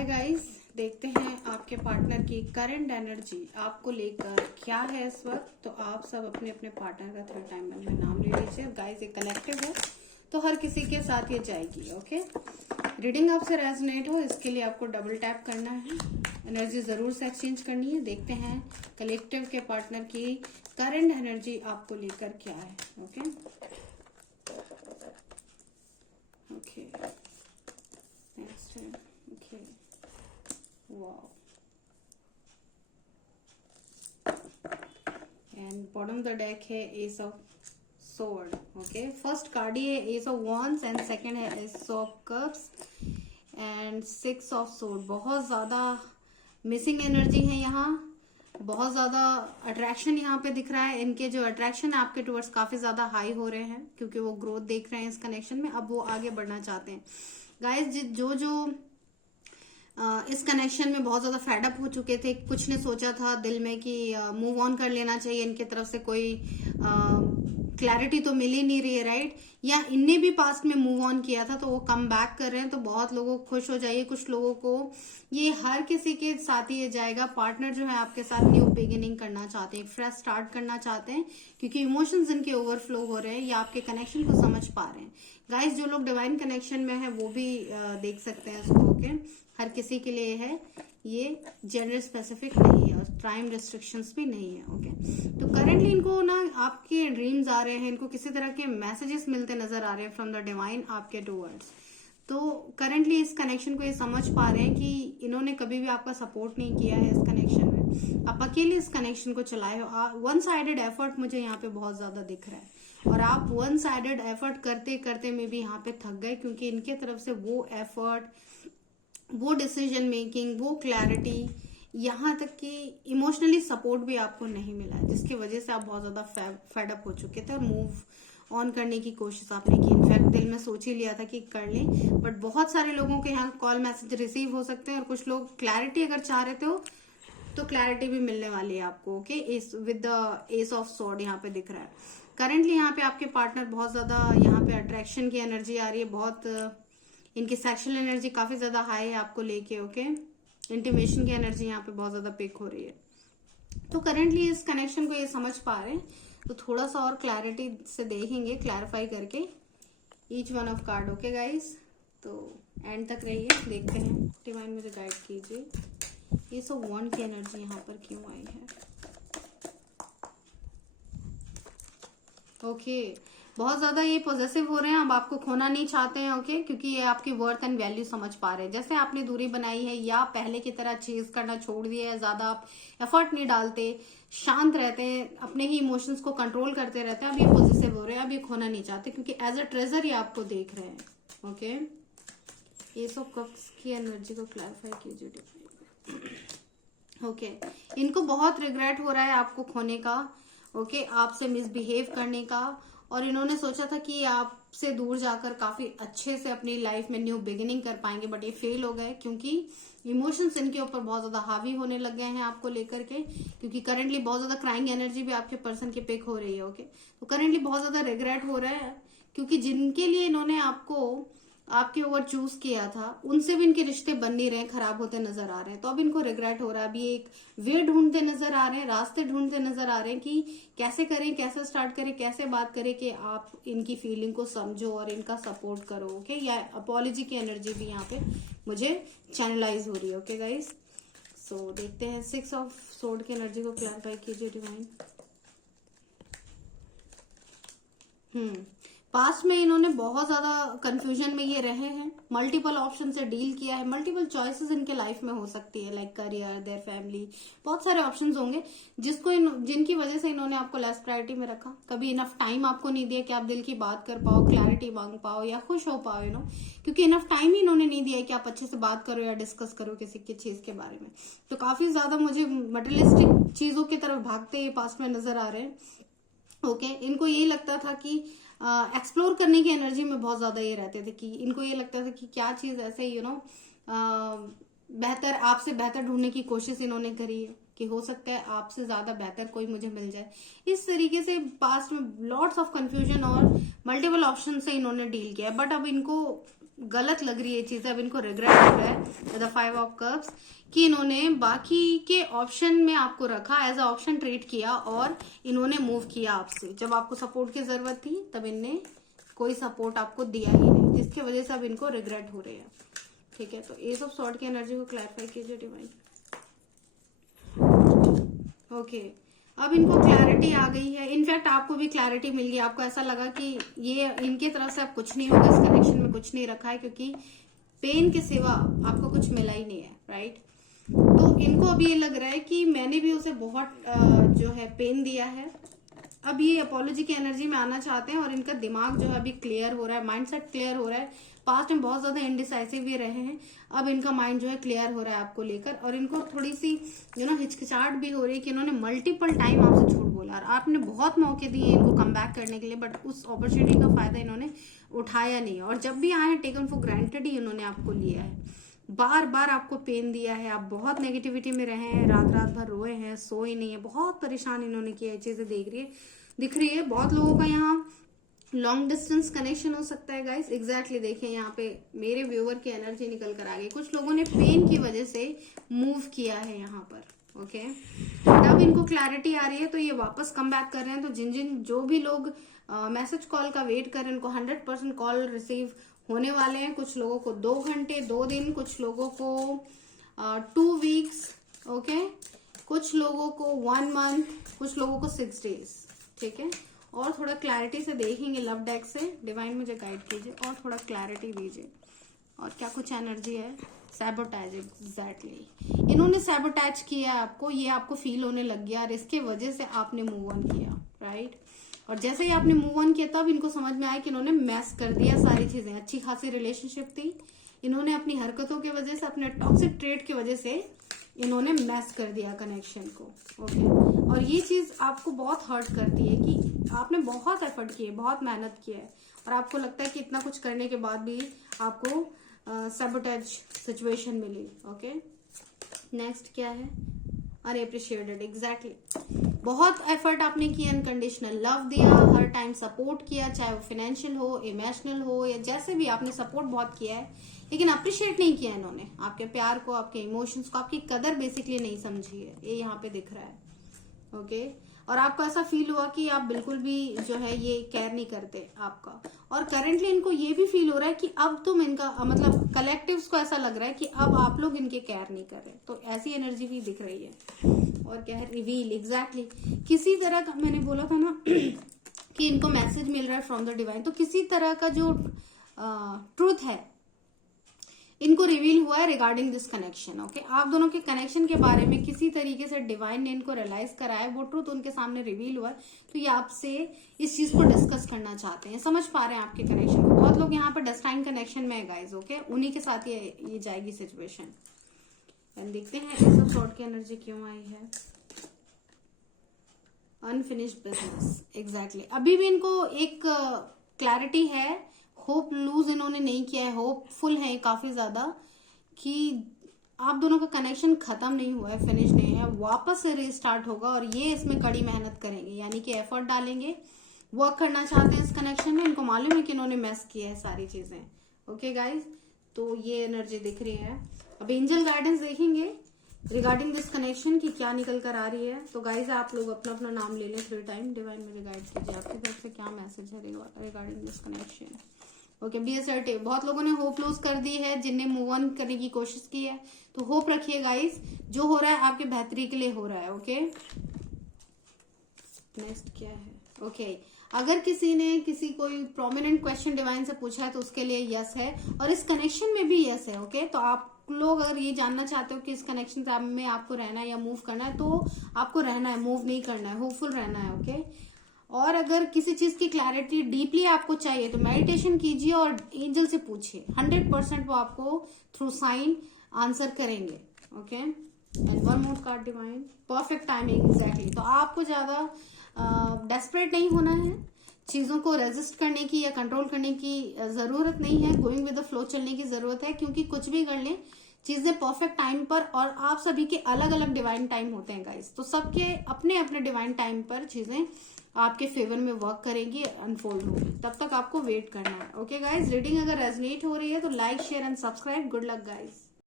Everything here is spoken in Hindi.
हाय गाइस, देखते हैं आपके पार्टनर की करंट एनर्जी आपको लेकर क्या है इस वक्त। तो आप सब अपने अपने पार्टनर का 3 टाइम में नाम ले लीजिए। गाइस, एक कलेक्टिव है तो हर किसी के साथ ये जाएगी। ओके, रीडिंग आपसे रेजोनेट हो इसके लिए आपको डबल टैप करना है, एनर्जी जरूर से एक्सचेंज करनी है। देखते हैं कलेक्टिव के पार्टनर की करंट एनर्जी आपको लेकर क्या है। ओके ओके नेक्स्ट है। Okay, wow, and bottom the deck है ace of sword। Okay, first card ही है ace of wands and second है ace of cups and 6 of sword। बहुत ज्यादा मिसिंग एनर्जी है यहाँ, बहुत ज्यादा अट्रैक्शन यहाँ पे दिख रहा है। इनके जो अट्रैक्शन है आपके टुवर्ड्स काफी ज्यादा हाई हो रहे हैं क्योंकि वो ग्रोथ देख रहे हैं इस कनेक्शन में। अब वो आगे बढ़ना चाहते हैं। गाइस, जो इस कनेक्शन में बहुत ज्यादा फेडअप हो चुके थे, कुछ ने सोचा था दिल में कि मूव ऑन कर लेना चाहिए, इनके तरफ से कोई क्लैरिटी तो मिल ही नहीं रही है, राइट? या इनने भी पास्ट में मूव ऑन किया था तो वो कम बैक कर रहे हैं। तो बहुत लोगों को खुश हो जाइए, कुछ लोगों को ये हर किसी के साथ ही ये जाएगा। पार्टनर जो है आपके साथ न्यू बिगिनिंग करना चाहते हैं, फ्रेश स्टार्ट करना चाहते हैं क्योंकि इमोशंस इनके ओवरफ्लो हो रहे हैं या आपके कनेक्शन को समझ पा रहे हैं। गाइस, जो लोग डिवाइन कनेक्शन में है वो भी देख सकते हैं इसको। ओके, हर किसी के लिए है, ये जेंडर स्पेसिफिक नहीं है और टाइम रिस्ट्रिक्शंस भी नहीं है। ओके, तो करंटली इनको ना आपके ड्रीम्स आ रहे हैं, इनको किसी तरह के मैसेजेस मिलते नजर आ रहे हैं फ्रॉम द डिवाइन आपके टूवर्ड्स। तो करंटली इस कनेक्शन को ये समझ पा रहे हैं कि इन्होंने कभी भी आपका सपोर्ट नहीं किया है इस कनेक्शन में, आप अकेले इस कनेक्शन को चलाए हो। वन साइडेड एफर्ट मुझे यहाँ पे बहुत ज्यादा दिख रहा है और आप वन साइडेड एफर्ट करते करते में भी यहाँ पे थक गए क्योंकि इनके तरफ से वो एफर्ट, वो डिसीजन मेकिंग, वो क्लैरिटी, यहाँ तक कि इमोशनली सपोर्ट भी आपको नहीं मिला है, जिसकी वजह से आप बहुत ज्यादा फेडअप हो चुके थे और मूव ऑन करने की कोशिश आपने की। इनफैक्ट दिल में सोच ही लिया था कि कर लें, बट बहुत सारे लोगों के यहाँ कॉल मैसेज रिसीव हो सकते हैं और कुछ लोग क्लैरिटी अगर चाह रहे थे हो तो क्लैरिटी भी मिलने वाली है आपको। ओके, इस with the S of sword यहाँ पे दिख रहा है। करंटली यहाँ पे आपके पार्टनर बहुत ज्यादा यहाँ पे अट्रैक्शन की एनर्जी आ रही है, बहुत इनकी सेक्सुअल एनर्जी काफी ज्यादा हाई है आपको लेके। ओके, इंटीमेशन की एनर्जी यहाँ पे बहुत ज्यादा पिक हो रही है। तो करंटली इस कनेक्शन को ये समझ पा रहे हैं, तो थोड़ा सा और क्लैरिटी से देखेंगे, क्लैरिफाई करके each one of card. Okay guys, तो एंड तक रहिए, देखते हैं डिवाइन मुझे गाइड कीजिए ये सब वन की एनर्जी यहाँ पर क्यों आई है। ओके, बहुत ज्यादा ये पॉजिटिव हो रहे हैं, अब आपको खोना नहीं चाहते हैं। ओके, क्योंकि ये आपकी वर्थ एंड वैल्यू समझ पा रहे हैं। जैसे आपने दूरी बनाई है या पहले की तरह चेज करना छोड़ दिया है, ज्यादा आप एफर्ट नहीं डालते, शांत रहते हैं, अपने ही इमोशंस को कंट्रोल करते रहते हैं, अब ये पॉजिटिव हो रहे हैं, अब ये खोना नहीं चाहते क्योंकि एज अ ट्रेजर ये आपको देख रहे हैं। ओके, ये सब कप्स की एनर्जी को क्लैरिफाई कीजिए। ओके, इनको बहुत रिग्रेट हो रहा है आपको खोने का, ओके, आपसे मिसबिहेव करने का, और इन्होंने सोचा था कि आपसे दूर जाकर काफी अच्छे से अपनी लाइफ में न्यू बिगिनिंग कर पाएंगे, बट ये फेल हो गए क्योंकि इमोशंस इनके ऊपर बहुत ज्यादा हावी होने लग गए हैं आपको लेकर के, क्योंकि करंटली बहुत ज्यादा क्राइंग एनर्जी भी आपके पर्सन के पिक हो रही है। ओके, तो करंटली बहुत ज्यादा रिग्रेट हो रहा है क्योंकि जिनके लिए इन्होंने आपको आपके ओवर चूज किया था उनसे भी इनके रिश्ते बन नहीं रहे, खराब होते नजर आ रहे हैं। तो अब इनको रिग्रेट हो रहा है, अभी एक वे ढूंढते नजर आ रहे हैं, रास्ते ढूंढते नजर आ रहे हैं कि कैसे करें, कैसे स्टार्ट करें, कैसे बात करें कि आप इनकी फीलिंग को समझो और इनका सपोर्ट करो। ओके, या अपॉलॉजी की एनर्जी भी यहाँ पे मुझे चैनलाइज हो रही है। ओके गाइस, सो देखते हैं 6 ऑफ सोर्ड की एनर्जी को क्लैरिफाई कीजिए डिवाइन। पास्ट में इन्होंने बहुत ज्यादा कंफ्यूजन में ये रहे हैं, मल्टीपल ऑप्शन से डील किया है, मल्टीपल चॉइसेस इनके लाइफ में हो सकती है, लाइक करियर, देयर फैमिली, बहुत सारे ऑप्शंस होंगे जिनकी वजह से इन्होंने आपको लेस प्रायोरिटी में रखा। कभी इनफ टाइम आपको नहीं दिया कि आप दिल की बात कर पाओ, क्लैरिटी मांग पाओ या खुश हो पाओ, क्योंकि इनफ टाइम ही इन्होंने नहीं दिया कि आप अच्छे से बात करो या डिस्कस करो किसी की चीज के बारे में। तो काफी ज्यादा मुझे मटेरियलिस्टिक चीजों की तरफ भागते पास्ट में नजर आ रहे हैं। ओके, इनको यही लगता था कि एक्सप्लोर करने की एनर्जी में बहुत ज्यादा ये रहते थे कि इनको ये लगता था कि क्या चीज ऐसे बेहतर, आपसे बेहतर ढूंढने की कोशिश इन्होंने करी है कि हो सकता है आपसे ज्यादा बेहतर कोई मुझे मिल जाए। इस तरीके से पास्ट में लॉट्स ऑफ कंफ्यूजन और मल्टीपल ऑप्शन से इन्होंने डील किया, बट अब इनको गलत लग रही है चीजें, अब इनको रिग्रेट हो रहा है द 5 ऑफ कप्स कि इन्होंने बाकी के ऑप्शन में आपको रखा, एज अ ऑप्शन ट्रीट किया और इन्होंने मूव किया आपसे। जब आपको सपोर्ट की जरूरत थी तब इनने कोई सपोर्ट आपको दिया ही नहीं, जिसकी वजह से अब इनको रिग्रेट हो रहे हैं। ठीक है, तो एस ऑफ सॉर्ड की एनर्जी को क्लैरिफाई कीजिए डिवाइन। ओके, अब इनको क्लैरिटी आ गई है, इनफैक्ट आपको भी क्लैरिटी मिल गई। आपको ऐसा लगा कि ये इनके तरफ से अब कुछ नहीं होगा, इस कनेक्शन में कुछ नहीं रखा है, क्योंकि पेन के सिवा आपको कुछ मिला ही नहीं है, राइट। तो इनको अभी ये लग रहा है कि मैंने भी उसे बहुत जो है पेन दिया है। अब ये अपोलॉजी की एनर्जी में आना चाहते हैं और इनका दिमाग जो है अभी क्लियर हो रहा है, माइंडसेट क्लियर हो रहा है। पास्ट में बहुत ज्यादा इनडिसाइसिव भी रहे हैं, अब इनका माइंड जो है क्लियर हो रहा है आपको लेकर, और इनको थोड़ी सी हिचकिचाहट भी हो रही है कि इन्होंने मल्टीपल टाइम आपसे झूठ बोला और आपने बहुत मौके दिए इनको कम बैक करने के लिए, बट उस अपॉर्चुनिटी का फायदा इन्होंने उठाया नहीं, और जब भी आए टेकन फॉर ग्रांटेड ही इन्होंने आपको लिया है। बार बार आपको पेन दिया है, आप बहुत नेगेटिविटी में रहे हैं, रात रात भर रोए हैं, सोए नहीं है, बहुत परेशान इन्होंने किया है। चीजें दिख रही है बहुत लोगों का। यहाँ लॉन्ग डिस्टेंस कनेक्शन हो सकता है गाइस, एग्जैक्टली देखिए यहाँ पे मेरे व्यूअर की एनर्जी निकल कर आ गई। कुछ लोगों ने पेन की वजह से मूव किया है यहाँ पर, ओके। तब इनको क्लैरिटी आ रही है तो ये वापस कम बैक कर रहे हैं। तो जो भी लोग मैसेज कॉल का वेट कर रहे हैं उनको 100% कॉल रिसीव होने वाले हैं। कुछ लोगों को 2 घंटे 2 दिन, कुछ लोगों को 2 वीक्स, ओके, कुछ लोगों को 1 मंथ, कुछ लोगों को 6 डेज। ठीक है, और थोड़ा क्लैरिटी से देखेंगे लव डेक से। डिवाइन मुझे गाइड कीजिए और थोड़ा क्लैरिटी दीजिए। और क्या कुछ एनर्जी है? सैबोटैज, एग्जैक्टली इन्होंने सैबोटैज किया आपको, ये आपको फील होने लग गया और इसके वजह से आपने मूव ऑन किया, राइट। और जैसे ही आपने मूव ऑन किया तब इनको समझ में आया कि इन्होंने मैस कर दिया सारी चीजें। अच्छी खासी रिलेशनशिप थी, इन्होंने अपनी हरकतों की वजह से, अपने टॉक्सिक ट्रेट की वजह से इन्होंने मैस कर दिया कनेक्शन को, ओके। और ये चीज आपको बहुत हर्ट करती है कि आपने बहुत एफर्ट किए, बहुत मेहनत की है, और आपको लगता है कि इतना कुछ करने के बाद भी आपको सैबोटेज सिचुएशन मिली, ओके। नेक्स्ट क्या है? अनअप्रिशिएटेड, एग्जैक्टली बहुत एफर्ट आपने किया, अनकंडीशनल लव दिया, हर टाइम सपोर्ट किया, चाहे वो फाइनेंशियल हो, इमोशनल हो, या जैसे भी आपने सपोर्ट बहुत किया है, लेकिन अप्रिशिएट नहीं किया इन्होंने आपके प्यार को, आपके इमोशंस को, आपकी कदर बेसिकली नहीं समझी है, ये यहाँ पे दिख रहा है, ओके। और आपको ऐसा फील हुआ कि आप बिल्कुल भी जो है ये केयर नहीं करते आपका, और करेंटली इनको ये भी फील हो रहा है कि अब तुम इनका मतलब कलेक्टिव्स को ऐसा लग रहा है कि अब आप लोग इनके केयर नहीं कर रहे, तो ऐसी एनर्जी भी दिख रही है। और क्या है? रिवील, एग्जैक्टली किसी तरह का, मैंने बोला था ना कि इनको मैसेज मिल रहा है फ्रॉम द डिवाइन, तो किसी तरह का जो ट्रूथ है इनको रिवील हुआ है रिगार्डिंग दिस कनेक्शन, ओके। आप दोनों के कनेक्शन के बारे में किसी तरीके से डिवाइन ने इनको रियलाइज कराया, वो ट्रूथ उनके सामने रिवील हुआ है, तो ये आपसे इस चीज को डिस्कस करना चाहते हैं, समझ पा रहे हैं आपके कनेक्शन को। बहुत लोग यहाँ पर डेस्टाइन कनेक्शन में है गाइज, ओके, उन्हीं के साथ ये जाएगी सिचुएशन। देखते हैं एस ऑफ सॉर्ड की एनर्जी क्यों आई है। अनफिनिश्ड बिजनेस, एग्जैक्टली अभी भी इनको एक क्लैरिटी है, होप लूज इन्होंने नहीं किया है, होपफुल है काफी ज्यादा कि आप दोनों का कनेक्शन खत्म नहीं हुआ है, फिनिश नहीं है, वापस से रीस्टार्ट होगा, और ये इसमें कड़ी मेहनत करेंगे, यानी कि एफर्ट डालेंगे, वर्क करना चाहते हैं इस कनेक्शन में। इनको मालूम है कि इन्होंने मेस किया है सारी चीजें, ओके गाइज। तो ये एनर्जी दिख रही है। अब एंजल गाइडेंस देखेंगे रिगार्डिंग दिस कनेक्शन की क्या निकल कर आ रही है। तो गाइज आप लोग अपना अपना नाम ले लें 3 टाइम, डिवाइन मुझे गाइड कीजिए आपकी तरफ से क्या मैसेज है regarding this connection, okay. Be assertive, बहुत लोगों ने होप लूज कर दी है, जिनने मूव ऑन करने की कोशिश की है, तो होप रखिए गाइस, जो हो रहा है आपके बेहतरी के लिए हो रहा है, ओके। नेक्स्ट क्या है? ओके, अगर किसी ने कोई प्रोमिनेंट क्वेश्चन डिवाइन से पूछा है तो उसके लिए यस है, और इस कनेक्शन में भी यस है, ओके। तो आप लोग अगर ये जानना चाहते हो कि इस कनेक्शन में आपको रहना है या मूव करना है, तो आपको रहना है, मूव नहीं करना है, होपफुल रहना है, ओके। और अगर किसी चीज की क्लैरिटी डीपली आपको चाहिए तो मेडिटेशन कीजिए और एंजल से पूछिए, 100% वो आपको थ्रू साइन आंसर करेंगे, okay. And one more card divine, perfect timing, exactly. तो आपको ज्यादा डेस्परेट नहीं होना है, चीजों को रेजिस्ट करने की या कंट्रोल करने की जरूरत नहीं है, गोइंग विद द फ्लो चलने की जरूरत है, क्योंकि कुछ भी कर लें चीजें परफेक्ट टाइम पर, और आप सभी के अलग अलग डिवाइन टाइम होते हैं गाइस, तो सबके अपने अपने डिवाइन टाइम पर चीजें आपके फेवर में वर्क करेंगी, अनफोल्ड होगी, तब तक आपको वेट करना है। ओके गाइज, रीडिंग अगर रेजनेट हो रही है तो like share and subscribe. Good luck guys.